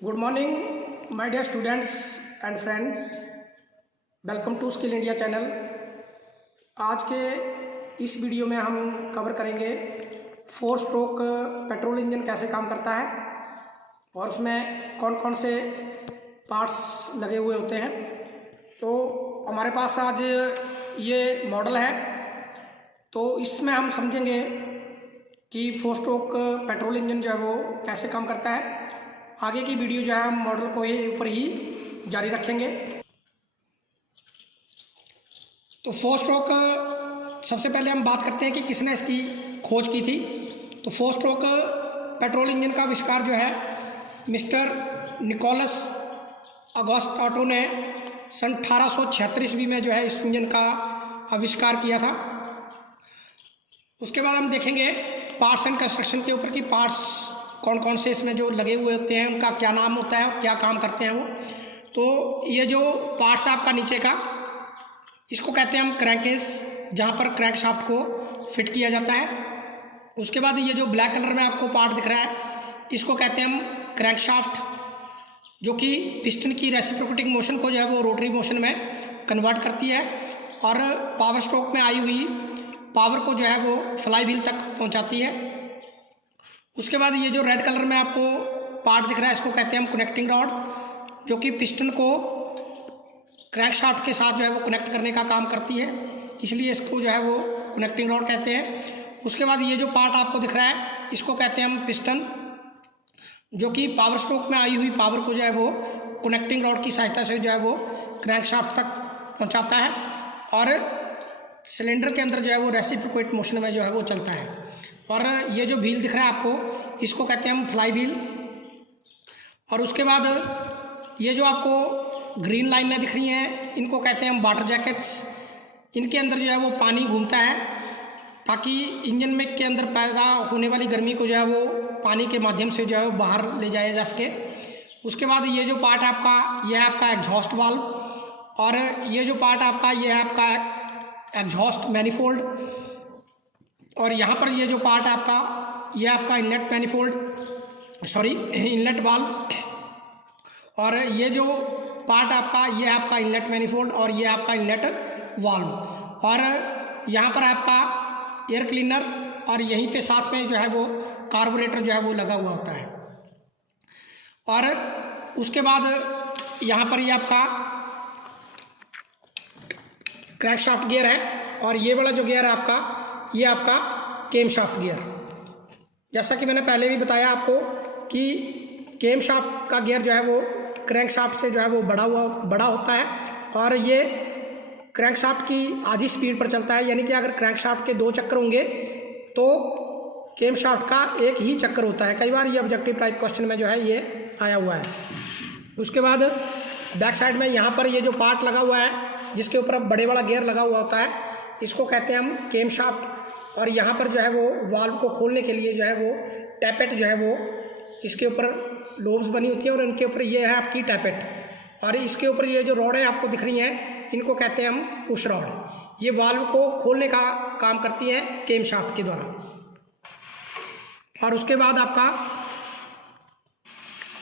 Good morning my dear students and friends, welcome to skill India channel. आज के इस video में हम कवर करेंगे 4 स्ट्रोक पेट्रोल इंजन कैसे काम करता है और उसमें कौन कौन से पार्ट्स लगे हुए होते हैं। तो हमारे पास आज ये मॉडल है, तो इसमें हम समझेंगे कि 4 स्ट्रोक पेट्रोल इंजन जो है वो कैसे काम करता है। आगे की वीडियो जो है हम मॉडल को ऊपर ही जारी रखेंगे। तो 4 स्ट्रोक सबसे पहले हम बात करते हैं कि किसने इसकी खोज की थी। तो 4 स्ट्रोक पेट्रोल इंजन का आविष्कार जो है मिस्टर निकोलस अगोस्टाटो ने सन 1876 ईस्वी में जो है इस इंजन का आविष्कार किया था। उसके बाद हम देखेंगे पार्ट्स एंड कंस्ट्रक्शन के ऊपर कि पार्ट्स कौन कौन से इसमें जो लगे हुए होते हैं, उनका क्या नाम होता है, क्या काम करते हैं वो। तो ये जो पार्ट्स है आपका नीचे का, इसको कहते हैं हम क्रैंकेस, जहाँ पर क्रैंक शाफ्ट को फिट किया जाता है। उसके बाद ये जो ब्लैक कलर में आपको पार्ट दिख रहा है, इसको कहते हैं हम क्रैंक शाफ्ट, जो कि पिस्टन की रेसिप्रोकेटिंग मोशन को जो है वो रोटरी मोशन में कन्वर्ट करती है और पावर स्ट्रोक में आई हुई पावर को जो है वो फ्लाई व्हील तक पहुँचाती है। उसके बाद ये जो रेड कलर में आपको पार्ट दिख रहा है, इसको कहते हैं हम कनेक्टिंग रॉड, जो कि पिस्टन को क्रैंक शाफ्ट के साथ जो है वो कनेक्ट करने का काम करती है, इसलिए इसको जो है वो कनेक्टिंग रॉड कहते हैं। उसके बाद ये जो पार्ट आपको दिख रहा है, इसको कहते हैं हम पिस्टन, जो कि पावर स्ट्रोक में आई हुई पावर को जो है वो कनेक्टिंग रॉड की सहायता से जो है वो क्रैंक शाफ्ट तक पहुँचाता है और सिलेंडर के अंदर जो है वो रेसिप्रोकेट मोशन में जो है वो चलता है। और ये जो व्हील दिख रहा है आपको, इसको कहते हैं हम फ्लाई व्हील। और उसके बाद ये जो आपको ग्रीन लाइन में दिख रही हैं, इनको कहते हैं हम वाटर जैकेट्स। इनके अंदर जो है वो पानी घूमता है ताकि इंजन में के अंदर पैदा होने वाली गर्मी को जो है वो पानी के माध्यम से जो है वो बाहर ले जाया जा सके। उसके बाद ये जो पार्ट है आपका, यह है आपका एग्जॉस्ट वाल्व, और ये जो पार्ट आपका, ये है आपका एग्जॉस्ट मैनिफोल्ड, और यहाँ पर ये जो पार्ट है आपका, ये आपका inlet manifold, sorry inlet valve, और ये जो पार्ट आपका, ये है आपका इनलेट मैनिफोल्ड और ये आपका इनलेट वाल्व। और यहाँ पर आपका एयर क्लीनर, और यहीं पे साथ में जो है वो कार्बोरेटर जो है वो लगा हुआ होता है। और उसके बाद यहाँ पर ये आपका क्रैंकशाफ्ट गियर है, और ये वाला जो गियर है आपका, ये आपका केम शाफ्ट गियर। जैसा कि मैंने पहले भी बताया आपको कि केम शाफ्ट का गियर जो है वो क्रैंक शाफ्ट से जो है वो बड़ा होता है, और ये क्रैंक शाफ्ट की आधी स्पीड पर चलता है। यानी कि अगर क्रैंक शाफ्ट के 2 चक्कर होंगे तो केम शाफ्ट का 1 ही चक्कर होता है। कई बार ये ऑब्जेक्टिव टाइप क्वेश्चन में जो है ये आया हुआ है। उसके बाद बैक साइड में यहाँ पर ये जो पार्ट लगा हुआ है, जिसके ऊपर बड़े वाला गियर लगा हुआ होता है, इसको कहते हैं हम केम शाफ्ट। और यहाँ पर जो है वो वाल्व को खोलने के लिए जो है वो टैपेट जो है वो, इसके ऊपर लोब्स बनी होती है और इनके ऊपर ये है आपकी टैपेट, और इसके ऊपर ये जो रॉड है आपको दिख रही हैं, इनको कहते हैं हम पुश रॉड। ये वाल्व को खोलने का काम करती है केम शाफ्ट के द्वारा। और उसके बाद आपका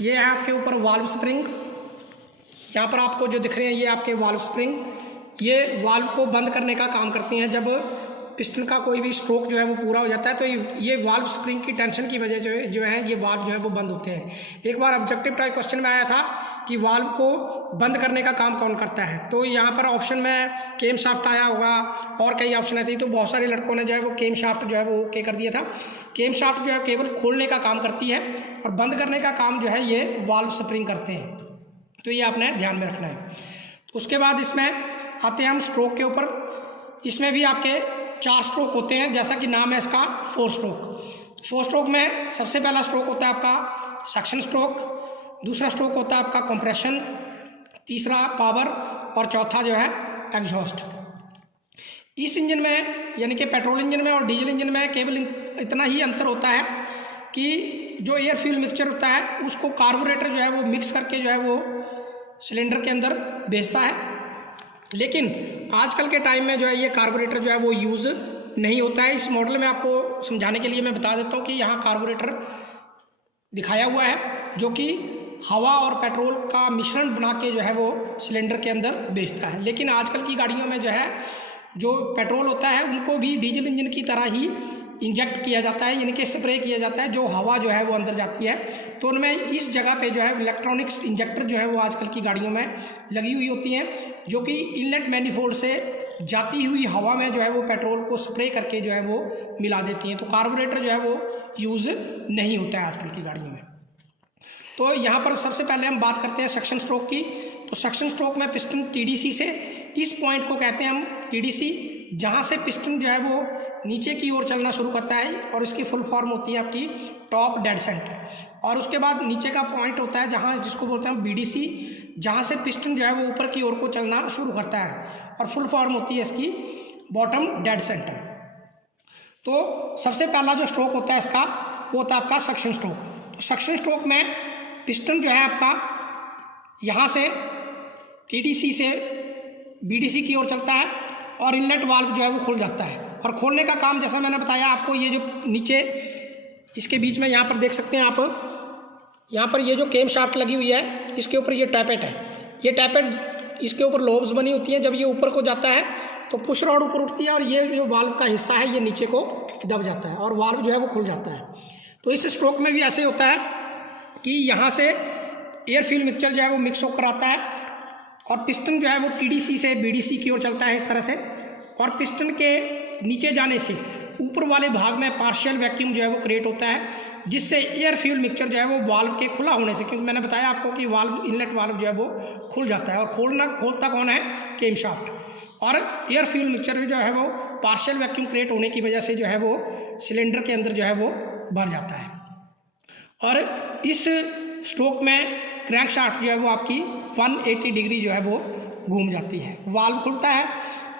ये है आपके ऊपर वाल्व स्प्रिंग। यहाँ पर आपको जो दिख रहे हैं, ये आपके वाल्व स्प्रिंग, ये वाल्व को बंद करने का काम करती हैं। जब पिस्टन का कोई भी स्ट्रोक जो है वो पूरा हो जाता है तो ये वाल्व स्प्रिंग की टेंशन की वजह जो है ये वाल्व जो है वो बंद होते हैं। एक बार ऑब्जेक्टिव टाइप क्वेश्चन में आया था कि वाल्व को बंद करने का काम कौन करता है, तो यहाँ पर ऑप्शन में केम शाफ्ट आया होगा और कई ऑप्शन आती, तो बहुत सारे लड़कों ने जो है वो केम शाफ्ट जो है वो ओके कर दिया था। केम शाफ्ट जो है केवल खोलने का काम करती है और बंद करने का काम जो है ये वाल्व स्प्रिंग करते हैं, तो ये आपने ध्यान में रखना है। उसके बाद इसमें आते हैं हम स्ट्रोक के ऊपर। इसमें भी आपके 4 स्ट्रोक होते हैं, जैसा कि नाम है इसका 4 स्ट्रोक। 4 स्ट्रोक में सबसे पहला स्ट्रोक होता है आपका सक्शन स्ट्रोक, दूसरा स्ट्रोक होता है आपका कंप्रेशन, तीसरा पावर, और चौथा जो है एग्जॉस्ट। इस इंजन में, यानी कि पेट्रोल इंजन में और डीजल इंजन में केवल इतना ही अंतर होता है कि जो एयर फ्यूल मिक्सचर होता है उसको कार्बोरेटर जो है वो मिक्स करके जो है वो सिलेंडर के अंदर भेजता है। लेकिन आजकल के टाइम में जो है ये कार्बोरेटर जो है वो यूज़ नहीं होता है। इस मॉडल में आपको समझाने के लिए मैं बता देता हूँ कि यहाँ कार्बोरेटर दिखाया हुआ है, जो कि हवा और पेट्रोल का मिश्रण बना के जो है वो सिलेंडर के अंदर बेचता है। लेकिन आजकल की गाड़ियों में जो है जो पेट्रोल होता है उनको भी डीजल इंजन की तरह ही इंजेक्ट किया जाता है, यानी कि स्प्रे किया जाता है, जो हवा जो है वो अंदर जाती है। तो उनमें इस जगह पे जो है इलेक्ट्रॉनिक्स इंजेक्टर जो है वो आजकल की गाड़ियों में लगी हुई होती हैं, जो कि इनलेट मैनिफोल्ड से जाती हुई हवा में जो है वो पेट्रोल को स्प्रे करके जो है वो मिला देती हैं। तो कार्बोरेटर जो है वो यूज़ नहीं होता है आजकल की गाड़ियों में। तो यहाँ पर सबसे पहले हम बात करते हैं सक्शन स्ट्रोक की। तो सक्शन स्ट्रोक में पिस्टन टीडीसी से, इस पॉइंट को कहते हैं हम टीडीसी, जहाँ से पिस्टन जो है वो नीचे की ओर चलना शुरू करता है और इसकी फुल फॉर्म होती है आपकी टॉप डेड सेंटर। और उसके बाद नीचे का पॉइंट होता है जहाँ, जिसको बोलते हैं बीडीसी, जहाँ से पिस्टन जो है वो ऊपर की ओर को चलना शुरू करता है और फुल फॉर्म होती है इसकी बॉटम डेड सेंटर। तो सबसे पहला जो स्ट्रोक होता है इसका वो होता है आपका सक्शन स्ट्रोक। तो सक्शन स्ट्रोक में पिस्टन जो है आपका यहाँ से टीडीसी से बीडीसी की ओर चलता है और इनलेट वाल्व जो है वो खुल जाता है। और खोलने का काम जैसा मैंने बताया आपको, ये जो नीचे इसके बीच में यहाँ पर देख सकते हैं आप, यहाँ पर ये जो केम शाफ्ट लगी हुई है इसके ऊपर ये टैपेट है, ये टैपेट इसके ऊपर लोब्स बनी होती हैं। जब ये ऊपर को जाता है तो पुश रॉड ऊपर उठती है और ये जो वाल्व का हिस्सा है ये नीचे को दब जाता है और वाल्व जो है वो खुल जाता है। तो इस स्ट्रोक में भी ऐसे होता है कि यहाँ से एयर फ्यूल मिक्सचर जो है वो मिक्स होकर आता है और पिस्टन जो है वो टीडीसी से बीडीसी की ओर चलता है इस तरह से, और पिस्टन के नीचे जाने से ऊपर वाले भाग में पार्शियल वैक्यूम जो है वो क्रिएट होता है, जिससे एयर फ्यूल मिक्सचर जो है वो वाल्व के खुला होने से, क्योंकि मैंने बताया आपको कि वाल्व इनलेट वाल्व जो है वो खुल जाता है और खोलता कौन है, केम शाफ्ट। और एयर फ्यूल मिक्सचर जो है वो पार्शियल वैक्यूम क्रिएट होने की वजह से जो है वो सिलेंडर के अंदर जो है वो भर जाता है। और इस स्ट्रोक में क्रैंक शाफ्ट जो है वो आपकी 180 डिग्री जो है वो घूम जाती है, वाल्व खुलता है,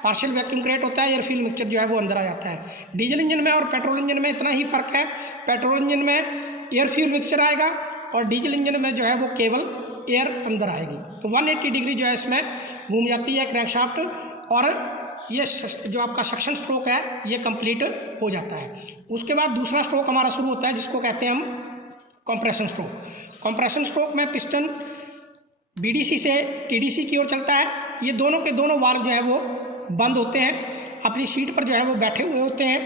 पार्शियल वैक्यूम क्रिएट होता है, एयर फ्यूल मिक्सचर जो है वो अंदर आ जाता है। डीजल इंजन में और पेट्रोल इंजन में इतना ही फर्क है, पेट्रोल इंजन में एयर फ्यूल मिक्सचर आएगा और डीजल इंजन में जो है वो केवल एयर अंदर आएगी। तो 180 डिग्री जो है इसमें घूम जाती है क्रैंक शाफ्ट और ये जो आपका सक्शन स्ट्रोक है ये कंप्लीट हो जाता है। उसके बाद दूसरा स्ट्रोक हमारा शुरू होता है जिसको कहते हैं हम कंप्रेशन स्ट्रोक। कंप्रेशन स्ट्रोक में पिस्टन बीडीसी से टीडीसी की ओर चलता है, ये दोनों के दोनों वाल्व जो है वो बंद होते हैं, अपनी सीट पर जो है वो बैठे हुए होते हैं,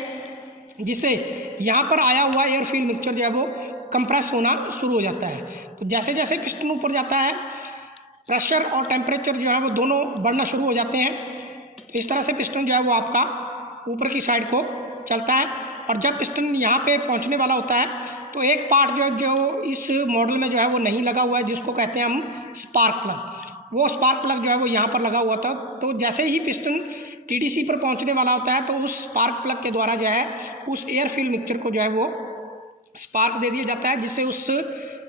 जिससे यहाँ पर आया हुआ एयर फ्यूल मिक्सचर जो है वो कंप्रेस होना शुरू हो जाता है। तो जैसे जैसे पिस्टन ऊपर जाता है प्रेशर और टेम्परेचर जो है वो दोनों बढ़ना शुरू हो जाते हैं। तो इस तरह से पिस्टन जो है वो आपका ऊपर की साइड को चलता है और जब पिस्टन यहाँ पे पहुँचने वाला होता है तो एक पार्ट जो इस मॉडल में जो है वो नहीं लगा हुआ है, जिसको कहते हैं हम स्पार्क प्लग। वो स्पार्क प्लग जो है वो यहाँ पर लगा हुआ था। तो जैसे ही पिस्टन टीडीसी पर पहुँचने वाला होता है तो उस स्पार्क प्लग के द्वारा जो है उस एयर फ्यूल मिक्सचर को जो है वो स्पार्क दे दिया जाता है, जिससे उस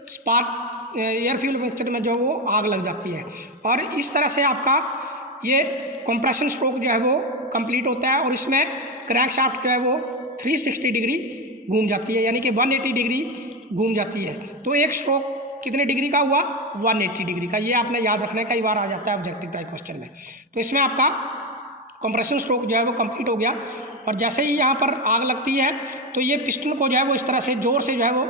स्पार्क एयर फ्यूल मिक्सचर में जो वो आग लग जाती है। और इस तरह से आपका ये कंप्रेशन स्ट्रोक जो है वो कंप्लीट होता है और इसमें क्रैंक शाफ्ट जो है वो 360 डिग्री घूम जाती है, यानी कि 180 डिग्री घूम जाती है। तो एक स्ट्रोक कितने डिग्री का हुआ, 180 डिग्री का। ये आपने याद रखना है, कई बार आ जाता है ऑब्जेक्टिव टाइप क्वेश्चन में। तो इसमें आपका कंप्रेशन स्ट्रोक जो है वो कंप्लीट हो गया और जैसे ही यहाँ पर आग लगती है तो ये पिस्टन को जो है वो इस तरह से जोर से जो है वो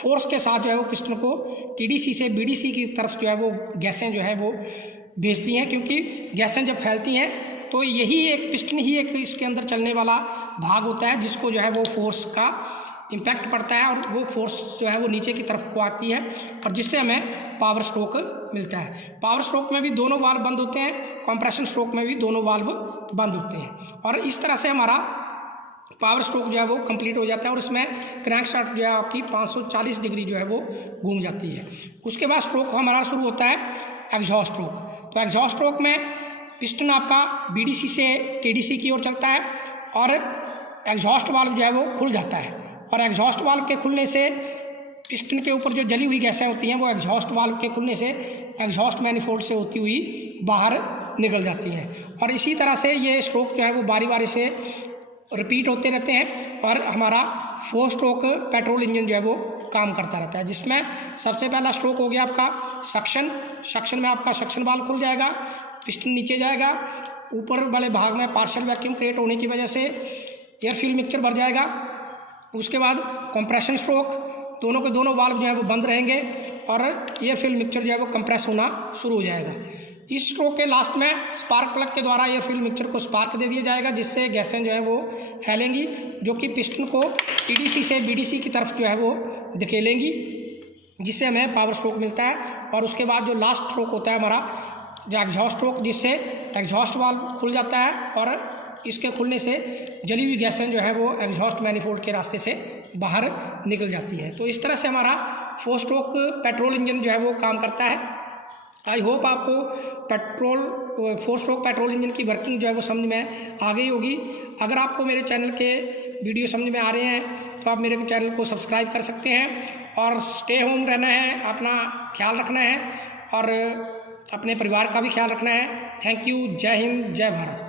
फोर्स के साथ जो है वो पिस्टन को टीडीसी से बीडीसी की तरफ जो है वो गैसें जो है वो भेजती हैं, क्योंकि गैसें जब फैलती हैं तो यही एक पिस्टन ही एक इसके अंदर चलने वाला भाग होता है जिसको जो है वो फोर्स का इम्पैक्ट पड़ता है और वो फोर्स जो है वो नीचे की तरफ को आती है और जिससे हमें पावर स्ट्रोक मिलता है। पावर स्ट्रोक में भी दोनों वाल्व बंद होते हैं, कंप्रेशन स्ट्रोक में भी दोनों वाल्व बंद होते हैं और इस तरह से हमारा पावर स्ट्रोक जो है वो कंप्लीट हो जाता है और इसमें क्रैंक शाफ्ट जो है आपकी 540 डिग्री जो है वो घूम जाती है। उसके बाद स्ट्रोक हमारा शुरू होता है एग्जॉस्ट स्ट्रोक। तो एग्जॉस्ट स्ट्रोक में पिस्टन आपका बीडीसी से टीडीसी की ओर चलता है और एग्जॉस्ट वाल्व जो है वो खुल जाता है और एग्जॉस्ट वाल्व के खुलने से पिस्टन के ऊपर जो जली हुई गैसें होती हैं वो एग्जॉस्ट वाल्व के खुलने से एग्जॉस्ट मैनिफोल्ड से होती हुई बाहर निकल जाती हैं और इसी तरह से ये स्ट्रोक जो है वो बारी बारी से रिपीट होते रहते हैं और हमारा 4 स्ट्रोक पेट्रोल इंजन जो है वो काम करता रहता है, जिसमें सबसे पहला स्ट्रोक हो गया आपका सक्शन में आपका सक्शन वाल्व खुल जाएगा, पिस्टन नीचे जाएगा, ऊपर वाले भाग में पार्शियल वैक्यूम क्रिएट होने की वजह से एयर फ्यूल मिक्सचर भर जाएगा। उसके बाद कंप्रेशन स्ट्रोक, दोनों के दोनों वाल्व जो है वो बंद रहेंगे और एयर फ्यूल मिक्सचर जो है वो कंप्रेस होना शुरू हो जाएगा। इस स्ट्रोक के लास्ट में स्पार्क प्लग के द्वारा एयर फ्यूल मिक्सचर को स्पार्क दे दिया जाएगा, जिससे गैसें जो है वो फैलेंगी, जो कि पिस्टन को ईडीसी से बीडीसी की तरफ जो है वो धकेलेंगी, जिससे हमें पावर स्ट्रोक मिलता है। और उसके बाद जो लास्ट स्ट्रोक होता है हमारा जो एग्जॉस्ट स्ट्रोक, जिससे एग्जॉस्ट वाल्व खुल जाता है और इसके खुलने से जली हुई गैसें जो है वो एग्जॉस्ट मैनिफोल्ड के रास्ते से बाहर निकल जाती है। तो इस तरह से हमारा 4 स्ट्रोक पेट्रोल इंजन जो है वो काम करता है। आई होप आपको 4 स्ट्रोक पेट्रोल इंजन की वर्किंग जो है वो समझ में आ गई होगी। अगर आपको मेरे चैनल के वीडियो समझ में आ रहे हैं तो आप मेरे चैनल को सब्सक्राइब कर सकते हैं और स्टे होम रहना है, अपना ख्याल रखना है और अपने परिवार का भी ख्याल रखना है। Thank you. जय हिंद, जय भारत।